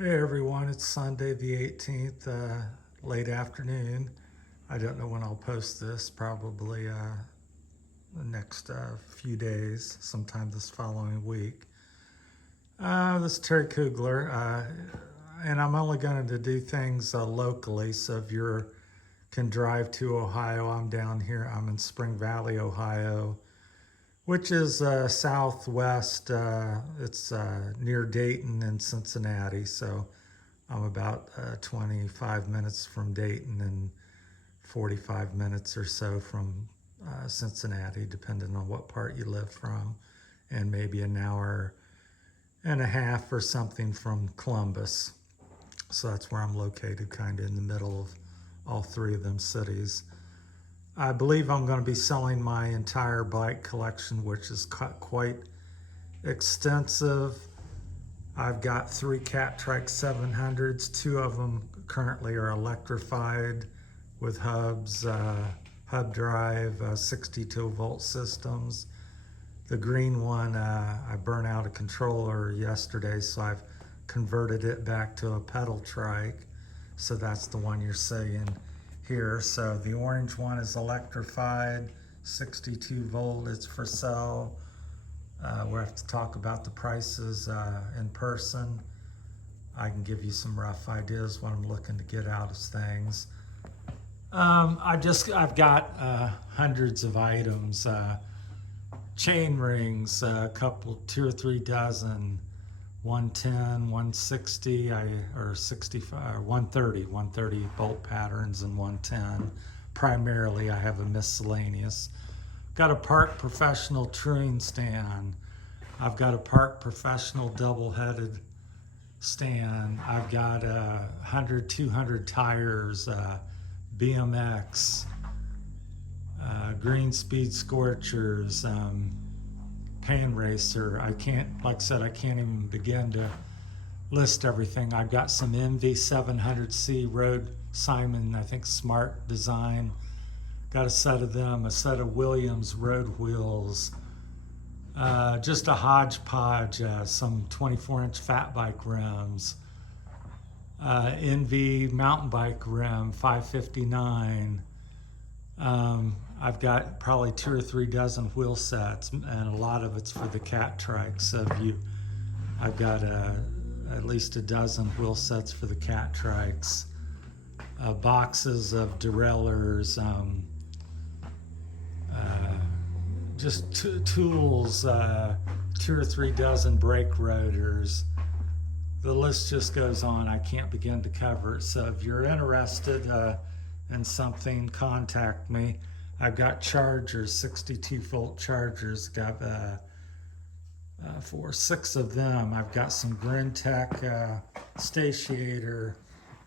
Hey everyone, it's Sunday the 18th, late afternoon. I don't know when I'll post this, probably the next few days, sometime this following week. This is Terry Kugler, and I'm only going to do things locally, so if you can drive to Ohio, I'm down here. I'm in Spring Valley, Ohio, which is southwest. It's near Dayton and Cincinnati, so I'm about 25 minutes from Dayton and 45 minutes or so from Cincinnati, depending on what part you live from, and maybe an hour and a half or something from Columbus. So that's where I'm located, kind of in the middle of all three of them cities. I believe I'm going to be selling my entire bike collection, which is quite extensive. I've got three Catrike 700s. Two of them currently are electrified with hubs, hub drive, 62 volt systems. The green one, I burnt out a controller yesterday, so I've converted it back to a pedal trike. So that's the one you're seeing here. So the orange one is electrified, 62 volt, it's for sale. We'll have to talk about the prices in person. I can give you some rough ideas what I'm looking to get out of things. I've got hundreds of items, chain rings, a couple, 2 or 3 dozen, 110, 160, or 65, 130 bolt patterns and 110. Primarily, I have a miscellaneous. Got a Park Professional touring stand. I've got a Park Professional double-headed stand. I've got 100, 200 tires, BMX, Green Speed Scorchers, Pan Racer. I can't, like I said, I can't even begin to list everything. I've got some MV700C Road Simon, I think Smart Design. Got a set of them, a set of Williams road wheels, just a hodgepodge, some 24-inch fat bike rims, NV mountain bike rim, 559. I've got probably 2 or 3 dozen wheel sets, and a lot of it's for the Catrike. So I've got at least a dozen wheel sets for the Catrikes, boxes of derailleurs, just tools, 2 or 3 dozen brake rotors. The list just goes on. I can't begin to cover it. So if you're interested in something, contact me. I've got chargers, 62 volt chargers. Got for 6 of them. I've got some Grintech Statiator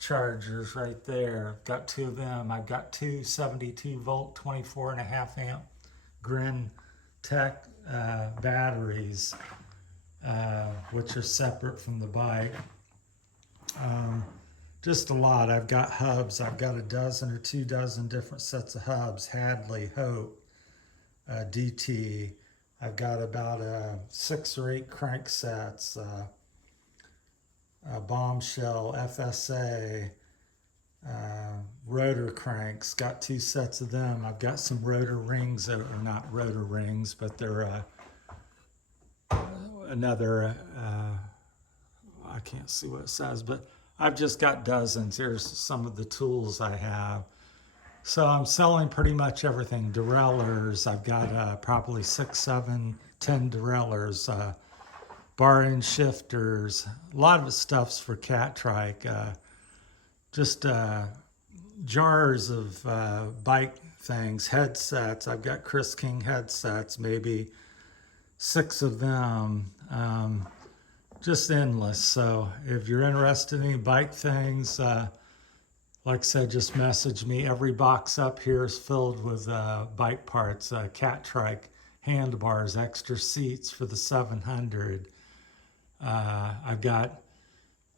chargers right there. I've got 2 of them. I've got 2 72 volt, 24.5 amp Grintech batteries, which are separate from the bike. Just a lot. I've got hubs. I've got a dozen or 2 dozen different sets of hubs. Hadley, Hope, DT. I've got about 6 or 8 crank sets. Bombshell, FSA, rotor cranks. Got 2 sets of them. I've got some rotor rings that are not rotor rings, but they're another. I can't see what it says, but I've just got dozens. Here's some of the tools I have. So I'm selling pretty much everything. Derailleurs, I've got probably 6, 7, 10 derailleurs, bar end shifters. A lot of the stuff's for Catrike. Just jars of bike things, headsets. I've got Chris King headsets, maybe 6 of them. Just endless. So if you're interested in any bike things, like I said, just message me. Every box up here is filled with bike parts, Catrike handlebars, extra seats for the 700. I've got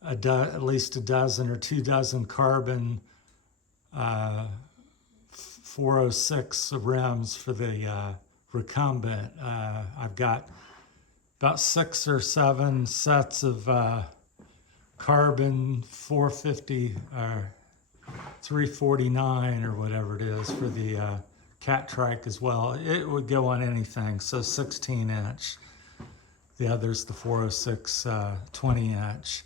at least a dozen or 2 dozen carbon 406 rims for the recumbent. I've got about 6 or 7 sets of carbon 450 or 349 or whatever it is for the Catrike as well. It would go on anything, so 16-inch. The other's the 406 20-inch.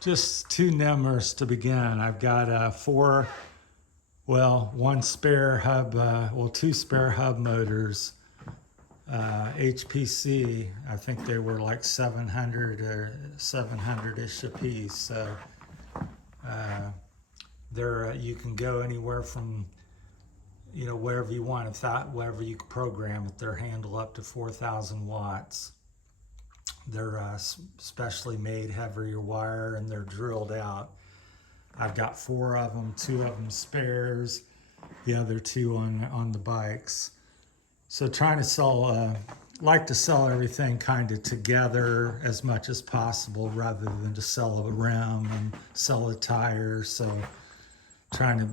Just two NEMRs to begin. I've got one spare hub, two spare hub motors. HPC, I think they were like 700 or 700-ish a piece. So you can go anywhere from, wherever you want. Wherever you can program it, they're handle up to 4,000 watts. They're specially made, heavier wire, and they're drilled out. I've got 4 of them, 2 of them spares, the other 2 on the bikes. So trying to sell, like to sell everything kind of together as much as possible rather than to sell a rim and sell a tire. So trying to,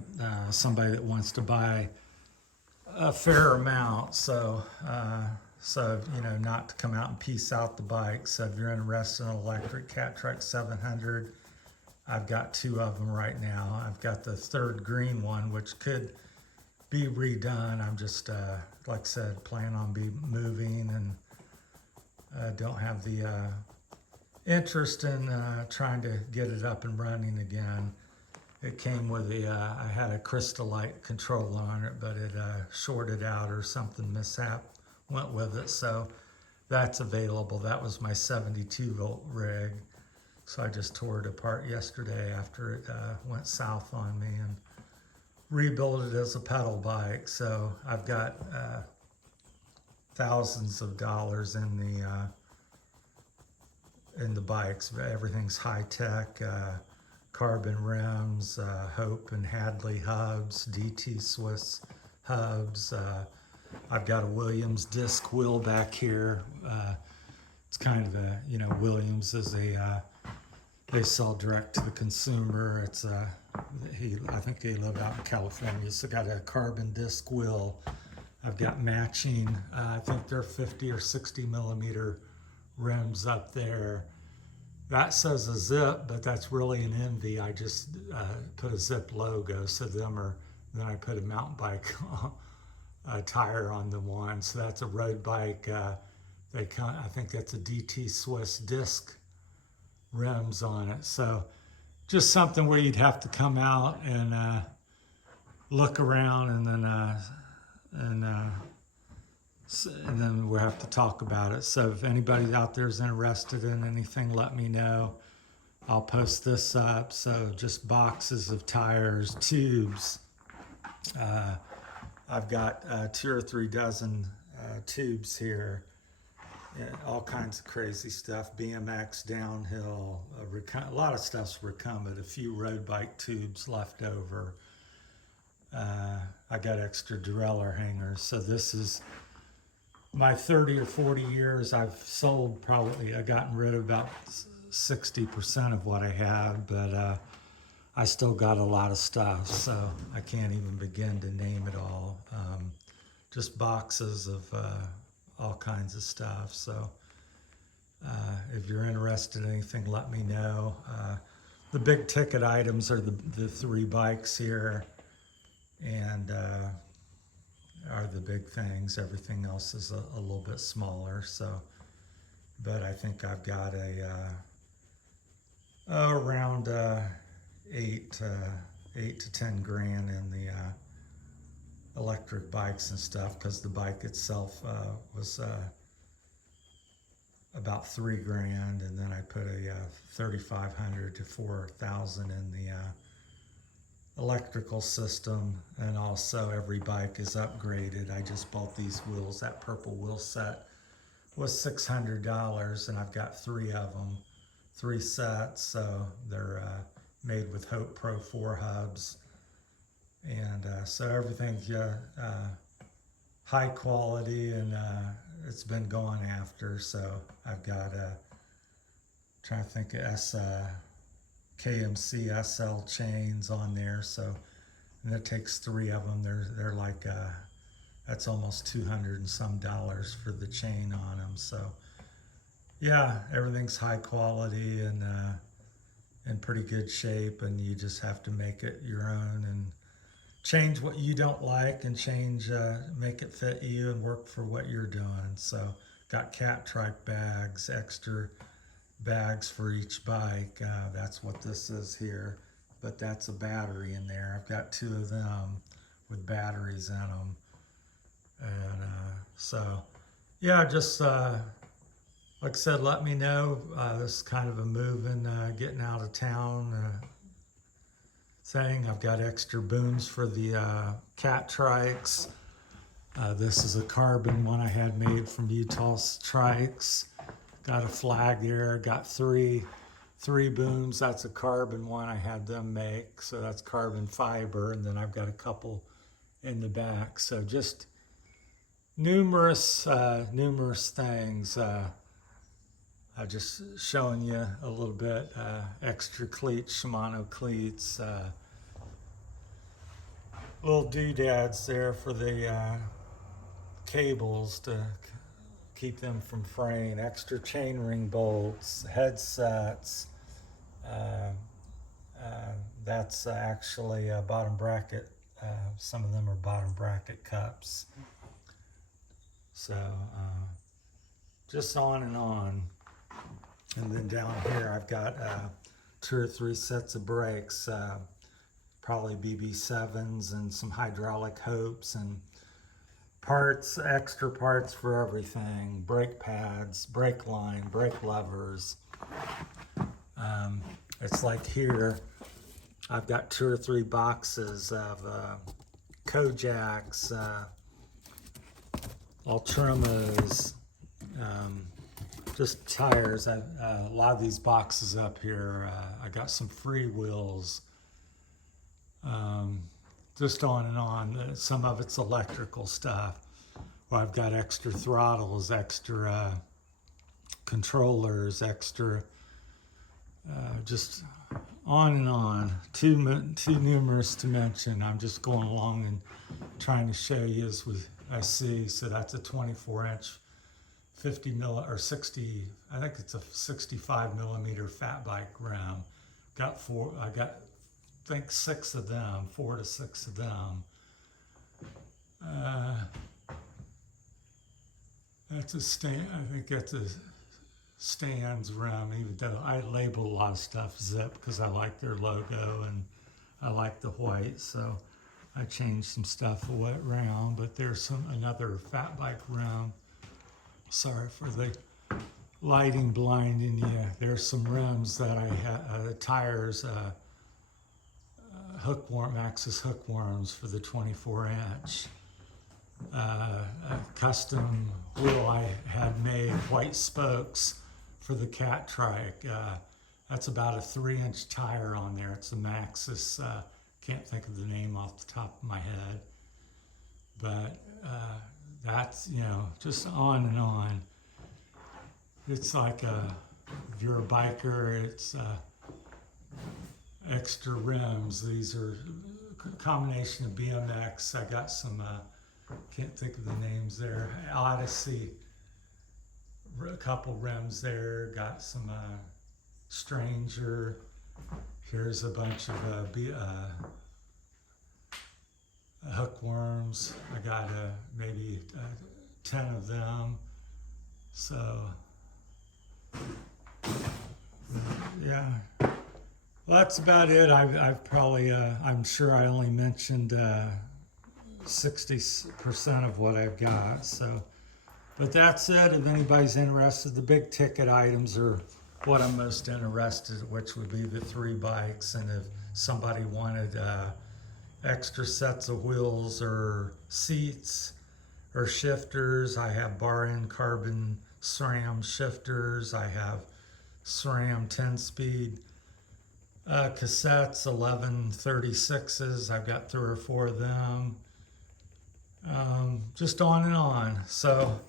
somebody that wants to buy a fair amount. So not to come out and piece out the bike. So if you're interested in an electric Catrike 700, I've got 2 of them right now. I've got the 3rd green one, which could be redone. I'm just, like I said, planning on moving and don't have the interest in trying to get it up and running again. It came with I had a Crystalite controller on it, but it shorted out or something mishap went with it. So that's available. That was my 72 volt rig. So I just tore it apart yesterday after it went south on me and rebuilt it as a pedal bike. So I've got thousands of dollars in the bikes. Everything's high tech, carbon rims, Hope and Hadley hubs, DT Swiss hubs. I've got a Williams disc wheel back here. It's kind of a, Williams is they sell direct to the consumer. It's I think they live out in California. So got a carbon disc wheel. I've got matching, I think they're 50 or 60 millimeter rims up there. That says a Zip, but that's really an Envy. I just put a Zip logo. So then I put a mountain bike tire on the one. So that's a road bike. I think that's a DT Swiss disc rims on it. So just something where you'd have to come out and look around and then we'll have to talk about it. So if anybody out there is interested in anything, let me know. I'll post this up. So just boxes of tires, tubes. I've got 2 or 3 dozen tubes here. Yeah, all kinds of crazy stuff. BMX, downhill, a lot of stuff's recumbent. A few road bike tubes left over. I got extra derailleur hangers. So this is my 30 or 40 years. I've gotten rid of about 60% of what I had, but I still got a lot of stuff, so I can't even begin to name it all. Just boxes of all kinds of stuff. So if you're interested in anything, let me know. The big ticket items are the 3 bikes here, and are the big things. Everything else is a little bit smaller. So, but I think I've got around 8 to 10 grand in the electric bikes and stuff, because the bike itself was about 3 grand, and then I put a 3,500 to 4,000 in the electrical system, and also every bike is upgraded. I just bought these wheels. That purple wheel set was $600, and I've got 3 of them, 3 sets. So they're made with Hope Pro 4 hubs, and so everything's high quality, and it's been gone after. So I've got trying to think of KMC SL chains on there. So, and it takes 3 of them. They're like that's almost $200 and some for the chain on them. So yeah, everything's high quality, and in pretty good shape, and you just have to make it your own and change what you don't like and make it fit you and work for what you're doing. So got Catrike bags, extra bags for each bike. That's what this is here, but that's a battery in there. I've got 2 of them with batteries in them. And so yeah, just like I said, let me know. This is kind of a moving, getting out of town thing. I've got extra booms for the Catrikes. This is a carbon one I had made from Utah Trikes. Got a flag there. Got three booms. That's a carbon one I had them make. So that's carbon fiber. And then I've got a couple in the back. So just numerous things. Just showing you a little bit. Extra cleats, Shimano cleats. Little doodads there for the cables to keep them from fraying. Extra chainring bolts, headsets. That's actually a bottom bracket. Some of them are bottom bracket cups. So just on and on. And then down here I've got 2 or 3 sets of brakes, probably BB7s and some hydraulic hopes and parts, extra parts for everything, brake pads, brake line, brake levers. It's like here, I've got 2 or 3 boxes of Kojaks, Ultramas, just tires. A lot of these boxes up here, I got some free wheels, just on and on. Some of it's electrical stuff. Well, I've got extra throttles, extra controllers, extra, just on and on. Too numerous to mention. I'm just going along and trying to show you as I see. So that's a 24-inch 50 mil or 60, I think it's a 65 millimeter fat bike rim. Got 4, I think 6 of them, 4 to 6 of them. That's a stand, I think that's a Stan's rim, even though I label a lot of stuff Zip because I like their logo and I like the white, so I changed some stuff around. But there's another fat bike rim. Sorry for the lighting blinding you. There's some rims that I had, tires, hookworm, Maxxis hookworms for the 24-inch. A custom wheel I had made, white spokes for the Catrike. That's about a 3-inch tire on there. It's a Maxxis, can't think of the name off the top of my head. But that's, just on and on. It's like if you're a biker, it's extra rims. These are a combination of BMX. I got some, can't think of the names there, Odyssey, a couple rims there. Got some Stranger. Here's a bunch of hookworms. I got maybe 10 of them. So yeah, well, that's about it. I've probably I'm sure I only mentioned 60% of what I've got. So, but that's it. If anybody's interested, the big ticket items are what I'm most interested in, which would be the 3 bikes. And if somebody wanted extra sets of wheels or seats or shifters, I have bar end carbon SRAM shifters. I have SRAM 10-speed cassettes, 1136s. I've got 3 or 4 of them. Just on and on. So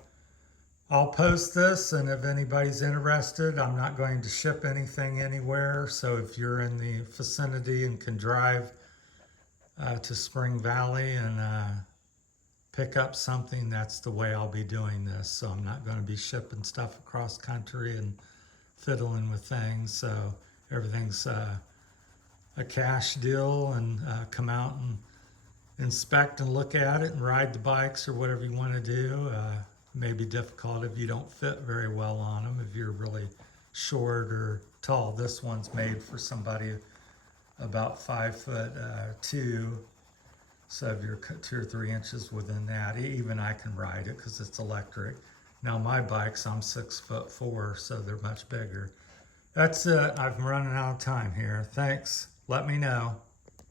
I'll post this, and if anybody's interested, I'm not going to ship anything anywhere. So if you're in the vicinity and can drive to Spring Valley and pick up something, that's the way I'll be doing this. So I'm not going to be shipping stuff across country and fiddling with things. So everything's a cash deal, and come out and inspect and look at it and ride the bikes or whatever you want to do. May be difficult if you don't fit very well on them, if you're really short or tall. This one's made for somebody about 5'2", so if you're 2 or 3 inches within that, even I can ride it because it's electric. Now my bikes, I'm 6'4", so they're much bigger. That's it. I'm running out of time here. Thanks. Let me know.